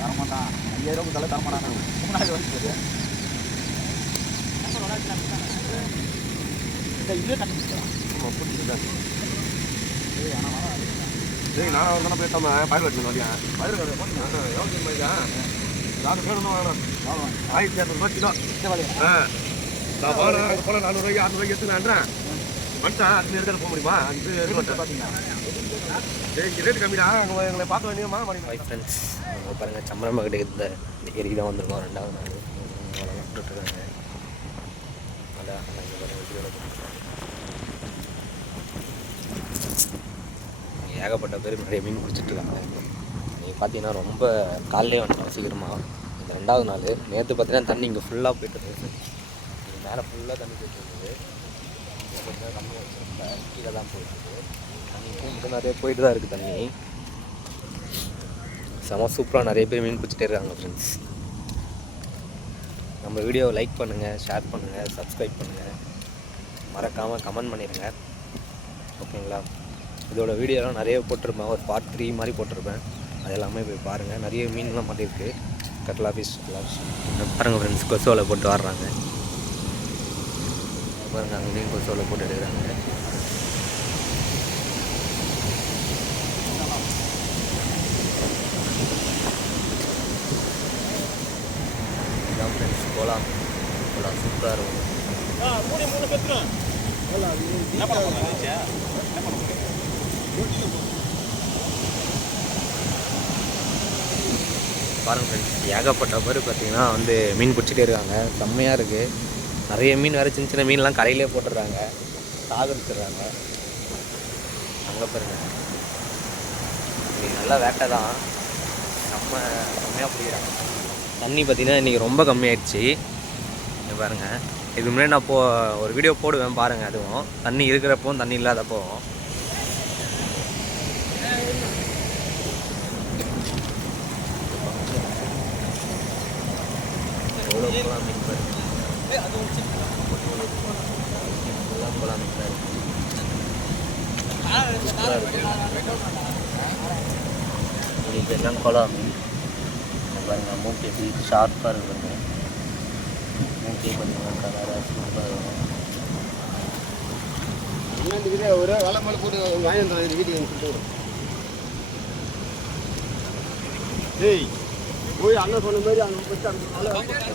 தரமாட்டான். 5000 கொடுத்தாலும் தரமாட்டான். 3000 வரைக்கும் இதுவே கண்டுபிடிச்சா நான் தானே போயிட்டோம் பயிர் வச்சு வழியா பயிர் எவ்வளோ மாதிரியா நாலு பேர் ஒன்றும் வேணும் 1200 கிலோ. நான் போல 400 600 எடுத்துக்கலான்றேன் மனுஷன் அது இருக்கிறத போக முடியுமா? அது பார்த்தீங்கன்னா ரேட்டு கம்மிடா. எங்களை பார்க்க வேண்டியமா ஃப்ரெண்ட்ஸ் பாருங்கள் சம்பரமாக கிட்ட இந்த ஏரி தான் வந்திருக்கோம். 2வது நாள் விட்டுருக்காங்க. அதான் ஏகப்பட்ட பேர் நிறைய மீன் பிடிச்சிட்ருக்காங்க. நீங்கள் பார்த்தீங்கன்னா ரொம்ப காலையிலே வந்துட்டோம் சீக்கிரமாக. இந்த 2வது நாள் நேற்று பார்த்தீங்கன்னா தண்ணி இங்கே ஃபுல்லாக போய்ட்டு இருந்தது. இது மேலே ஃபுல்லாக தண்ணி போய்ட்டு இருந்தது. பார்த்தீங்கன்னா கம்மியாக வச்சுருந்தா கீழே தான் போயிட்டுருக்கு. தண்ணி இப்போ நிறைய போயிட்டு தான் இருக்குது தண்ணி. செம சூப்பராக நிறைய பேர் மீன் பிடிச்சிட்டே இருக்காங்க ஃப்ரெண்ட்ஸ். நம்ம வீடியோவை லைக் பண்ணுங்கள், ஷேர் பண்ணுங்கள், சப்ஸ்கிரைப் பண்ணுங்கள், மறக்காமல் கமெண்ட் பண்ணிடுங்க. ஓகேங்களா? இதோட வீடியோலாம் நிறைய போட்டிருப்பேன். ஒரு பார்ட் 3 மாதிரி போட்டிருப்பேன். அது எல்லாமே போய் பாருங்கள். நிறைய மீன்லாம் மாட்டிருக்கு. கட்லா ஃபிஷ் பாருங்கள் ஃப்ரெண்ட்ஸ். கொசுவலை போட்டு வர்றாங்க பாருங்கள். அங்கேயும் கொசுவலை போட்டு எடுக்கிறாங்க. இதான் ஃப்ரெண்ட்ஸ் கோலாம் சூப்பராக இருக்கும். பாருங்கள் ஃப்ரெண்ட்ஸ் ஏகப்பட்ட பேர் பார்த்தீங்கன்னா வந்து மீன் பிடிச்சிட்டே இருக்காங்க. செம்மையாக இருக்குது. நிறைய மீன் வேறு சின்ன சின்ன மீன்லாம் கரையிலே போட்டுடுறாங்க, சாகடிச்சிடுறாங்க. அங்கே பாருங்க நல்லா வேட்டை தான். செம்மையாக பிடிக்கிறாங்க. தண்ணி பார்த்திங்கன்னா இன்றைக்கி ரொம்ப கம்மியாயிடுச்சு. இங்கே பாருங்கள். இதுக்கு முன்னாடி நான் ஒரு வீடியோ போடுவேன் பாருங்கள். அதுவும் தண்ணி இருக்கிறப்பவும் தண்ணி இல்லாதப்போவும் எவ்வளோ போகலாம் மீன் பாருங்க. போகலாம் மீன் பாருங்க. இது எல்லாம் குளம் மீன் பாருங்க. மூக்கி எப்படி ஷார்ப்பாக இருக்குங்க. மூக்கி பார்த்தீங்கன்னா கலராக சூப்பராக இருக்கும். ஒரு வேலை மேலே போட்டு வாங்கி வீட்டுக்கு போய் அண்ணன் சொன்ன மாதிரி அங்கே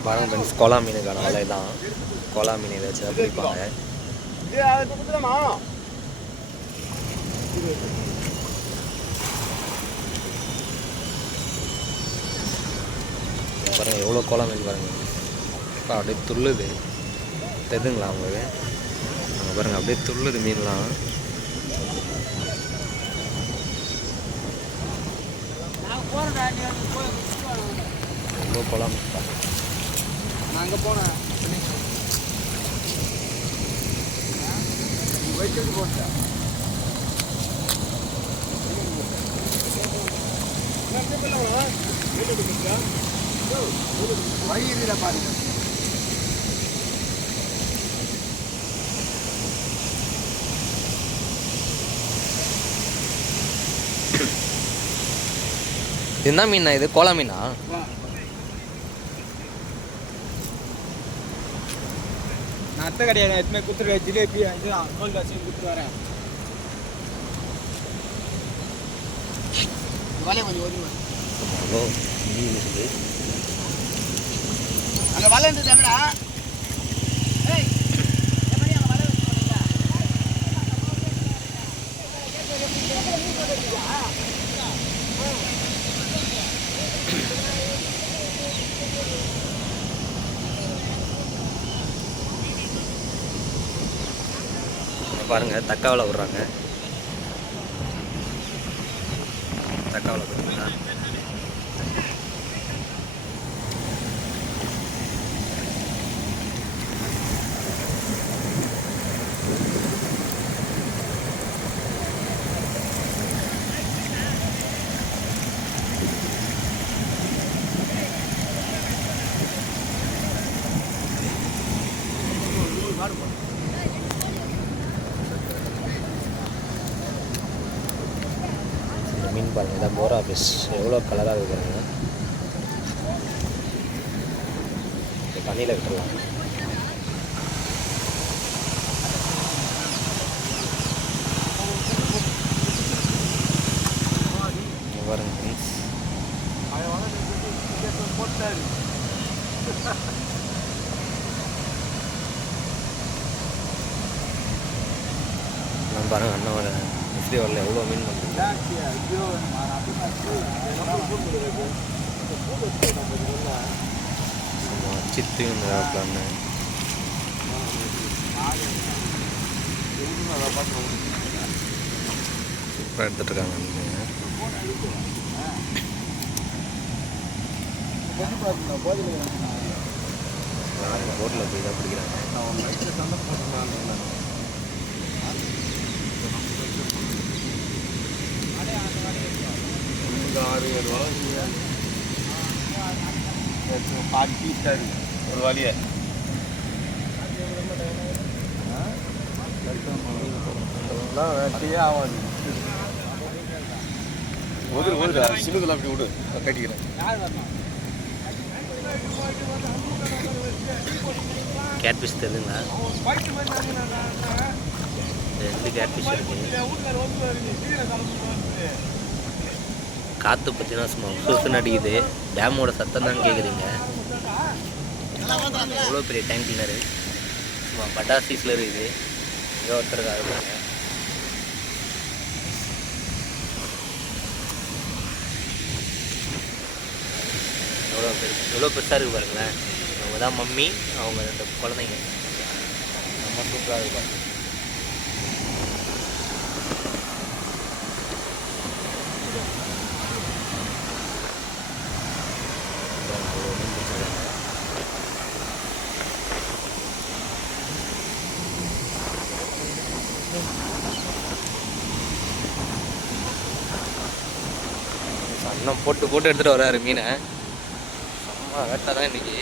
பாருங்க ஃப்ரெண்ட்ஸ் கோலா மீனுக்கான வலை தான். கோலா மீன் இதை வச்சு பிடிப்பாங்க. பாருங்கள் எவ்வளோ கோலா மீன் பாருங்கள். இப்போ அப்படியே துள்ளுது தெரியுதுங்களா உங்களுக்கு? அங்கே பாருங்கள் அப்படியே துள்ளுது மீன்லாம். ரொம்ப கோலா மீன் பாருங்க. நான் அங்கே போனேன் வயிற்று போட்டேன். வயிறுல பாருங்க. என்ன மீனா இது? கோலா மீனா? நான் அத்தை கிடையாது. எதுவுமே கொடுத்துருவேன். ஜிலேபி வந்து கோல்டு வச்சு கொடுத்துட்டு வரேன். வலையை கொஞ்சம் ஒதுங்க. மீன் இருக்குது அங்கே வலை இருந்தது எங்கடா? பாருங்கள் தக்காவலை விட்றாங்க. தக்காவலை பார்த்தீங்களா? மீன் பாருங்கள். இதான் போரா ஃபிஷ் எவ்வளோ கலராக இருக்குதுங்க. தண்ணியில் விட்டுடலாம். பாருங்க ஃப்ரெண்ட்ஸ், நான் பாருங்க அண்ணாவோட எப்படி வரல எவ்வளோ மீன் பண்ணுறீங்க. சித்து இந்த அண்ணன் சூப்பராக எடுத்துட்டு இருக்காங்க அண்ணன். போட்டில் போய் தான் பிடிக்கிறாங்க. ஒரு வழியை வெட்டியே ஆகாது. சின்னதில் அப்படி விடு, கட்டிக்கிறேன். கேட் ஃபிஷ் தெரியுங்களா? ரெண்டு கேட் ஃபிஷ் இருக்கு. காற்று பார்த்தீங்கன்னா சும்மா சுசுன்னு அடிக்குது. டேமோட சத்தம் தான் கேட்குறீங்க. எவ்வளோ பெரிய டேங்க் கிளரு சும்மா பட்டாசீஸில் இருக்குது. இங்கே ஒருத்தருக்கு அதுதாங்க எவ்வளோ பெருசாக இருக்குது பாருங்களேன். அவங்க தான் மம்மி, அவங்க ரெண்டு குழந்தைங்க. ரொம்ப சூப்பராக இருக்கு பாருங்க. அண்ணன் போட்டு எடுத்துகிட்டு வர்றாரு மீனை. செம்ம வேட்டை தான் இன்னைக்கு.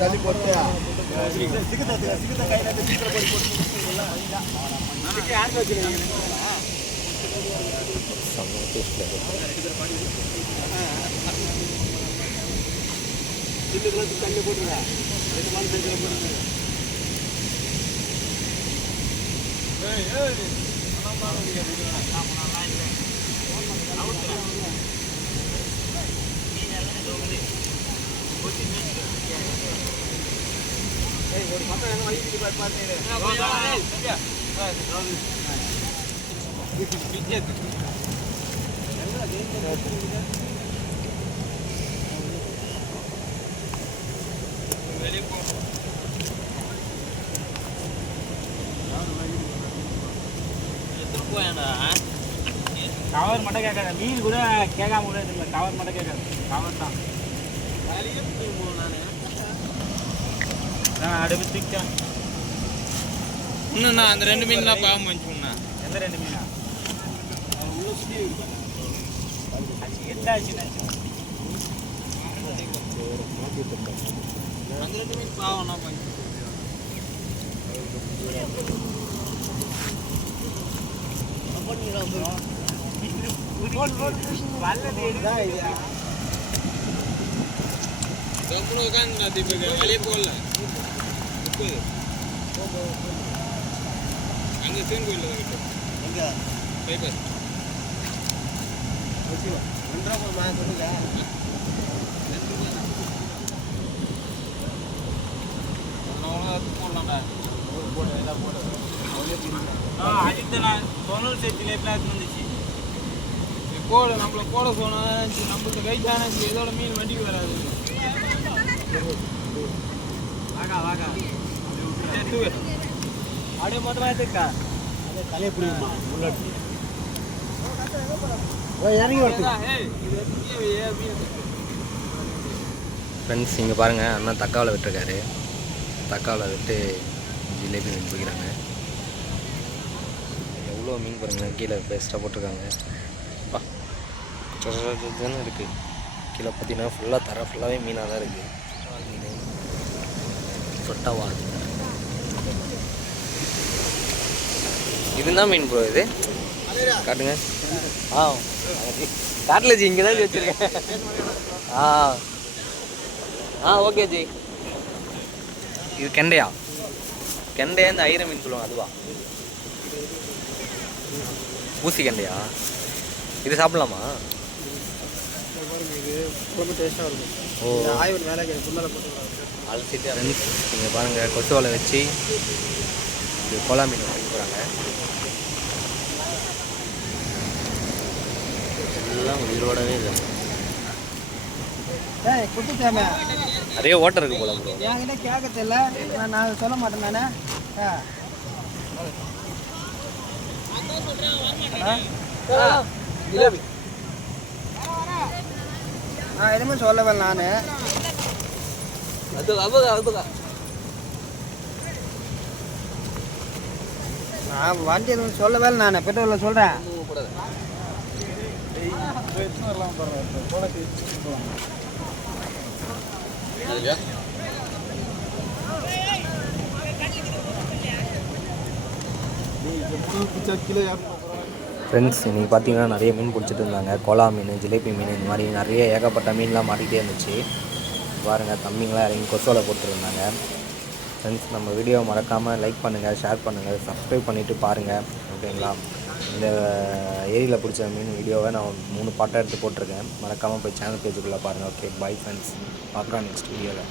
தள்ளி போட்டியா தண்ணி போட்டுருக்கா 2 மாதம் சைக்கிள் போட்டு ஒரு மொத்தம் என்ன வலிக்குது பார்த்து கவர் மட்டும் கேட்காத, மீன் கூட கேட்காம கூட இல்லை. கவர் மட்டும் கேட்காது, கவர் தான். நான் அடுப்பு தூக்கிட்டேன். இன்னும் அந்த 2 மீன்லாம் பாவம் வந்துச்சுண்ணா. எந்த 2 மீனா? உள்ள சுற்றி என்ன ஆச்சுன்னா அந்த 2 மீன் பாவம்னா பண்ணி வெளியே போகல. அங்கே சிவன் கோயில் எங்க பைபாஸ் 2 ரூபா சொல்லுங்க. நான் சொன்னல் சேர்த்துல பிளாக் வந்துச்சு போட நம்மள போட சொன்னால் நம்மளுக்கு கைட்டான இதோட மீன் வண்டிக்கு வராது வாகா வாகா அப்படியே மொத்தமாக எடுத்துக்கா அதே தலையை பிடிக்குமா முன்னாடி இறங்கி வருது ஃப்ரெண்ட்ஸ் இங்கே பாருங்கள் அண்ணா தக்காவில் விட்டுருக்காரு தக்காவில் விட்டு ஜிலேபி மீன் பிடிக்கிறாங்க எவ்வளோ மீன் பாருங்கள் கீழே பெஸ்ட்டாக போட்டிருக்காங்க தானே இருக்குது கீழே பார்த்தீங்கன்னா ஃபுல்லாக தர ஃபுல்லாகவே மீனாக தான் இருக்குது மீன் சொட்டாவா இதுதான் மீன் ப்ரோ இது காட்டுங்க காட்டில் ஜி இங்கே தான் வச்சுருக்கேன் ஓகே ஜி இது கெண்டையா கெண்டையா இந்த ஐர மீன் சொல்லுவாங்க அதுவா ஊசி கெண்டையா இது சாப்பிடலாமா டேஸ்ட்டாக இருக்கும் ஓ ஆய்வு வேலை முன்னால் போட்டு அலசிட்டு நீங்கள் பாருங்கள் கொத்து வலை வச்சு இது கோலா மீன் வாங்கி போகிறாங்க எல்லாம் உயிரோடவே இல்லை குத்துச்சாமே நிறைய ஓட்டம் இருக்குது போல ப்ரோ என்கிட்ட கேட்க தெரியல நான் சொல்ல மாட்டேன் நானே எதுவுமே சொல்லவே நான் நான் வண்டி எதுவும் சொல்லவே நான் பெட்ரோலில் சொல்கிறேன் ஃப்ரெண்ட்ஸ் இன்றைக்கி பார்த்தீங்கன்னா நிறைய மீன் பிடிச்சிட்டு இருந்தாங்க கோலா மீன் ஜிலேபி மீன் இந்த மாதிரி நிறைய ஏகப்பட்ட மீன்லாம் மாட்டிகிட்டே இருந்துச்சு பாருங்கள் தம்பிங்களாம் இறங்கி கொசோலை போட்டுருந்தாங்க ஃப்ரெண்ட்ஸ் நம்ம வீடியோவை மறக்காமல் லைக் பண்ணுங்கள் ஷேர் பண்ணுங்கள் சப்ஸ்கிரைப் பண்ணிவிட்டு பாருங்கள் ஓகேங்களா இந்த ஏரியில் பிடிச்ச மீன் வீடியோவை நான் 3 பாட்டாக எடுத்து போட்டிருக்கேன் மறக்காமல் போய் சேனல் பேஜுக்குள்ளே பாருங்கள் ஓகே பை ஃப்ரெண்ட்ஸ் பார்க்குறோம் நெக்ஸ்ட் வீடியோவில்